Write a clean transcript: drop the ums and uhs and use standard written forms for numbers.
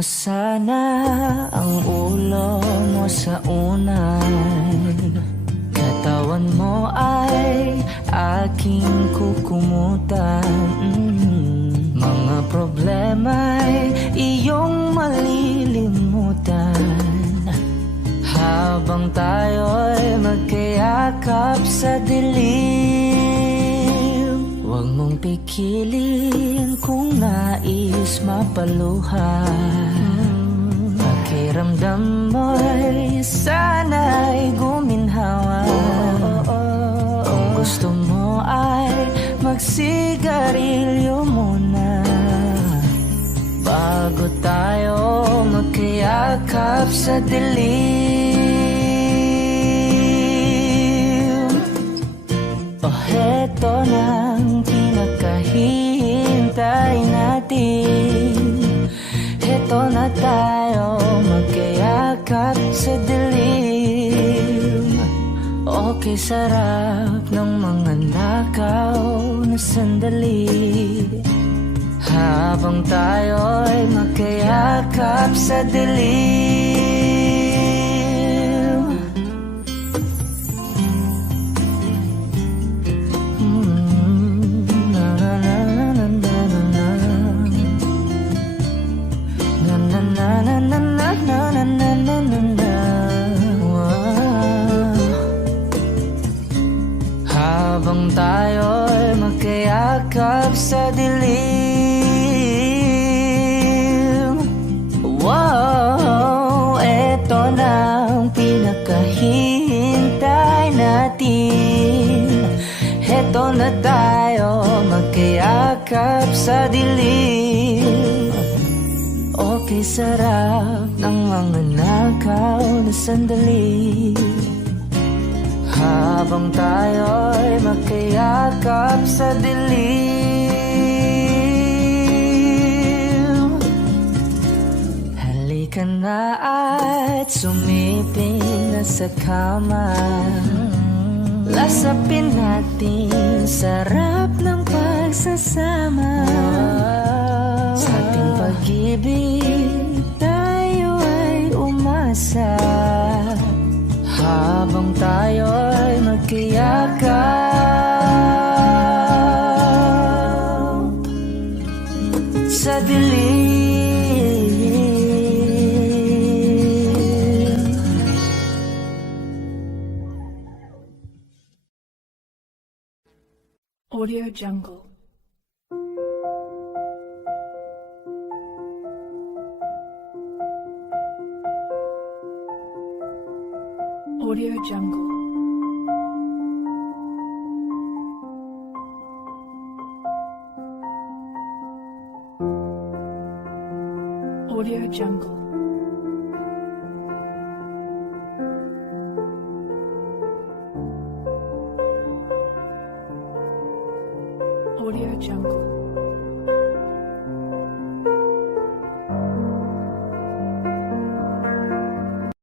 mo sana ang ulo mo sa unan. Katawan mo ay aking kukumutan. Mga problema'y iyong malilimutan. Habang tayo'y magkayakap sa dilim, huwag mong pikilin kung nais mapaluhan. Pakiramdam mo'y sana'y guminhawa. Kung gusto mo ay magsigarilyo muna bago tayo magkayakap sa dilim. Oh, heto nang pinakahihintay natin. Heto na tayo magkayakap sa dilim. Okay, sarap ng mga nakaw na sandali habang tayo'y magkayakap sa dilim. Na na na na na na na. Na na na na na na na na na na. Habang tayo'y magkayakap sa dilim. Wow, eto na ang pinakahihintay natin. Eto na tayo magkayakap sa dilim. Okay, sarap ng mga nakaw na sandali habang tayo'y magkayakap sa dilim. Halika na at sumiping na sa kama. Lasapin natin sarap ng pagsasama. Sa ating pag-ibig tayo ay umasa habang tayo'y magkayakap sa dilim. Audio Jungle. Audio Jungle. Audio Jungle. Audio Jungle.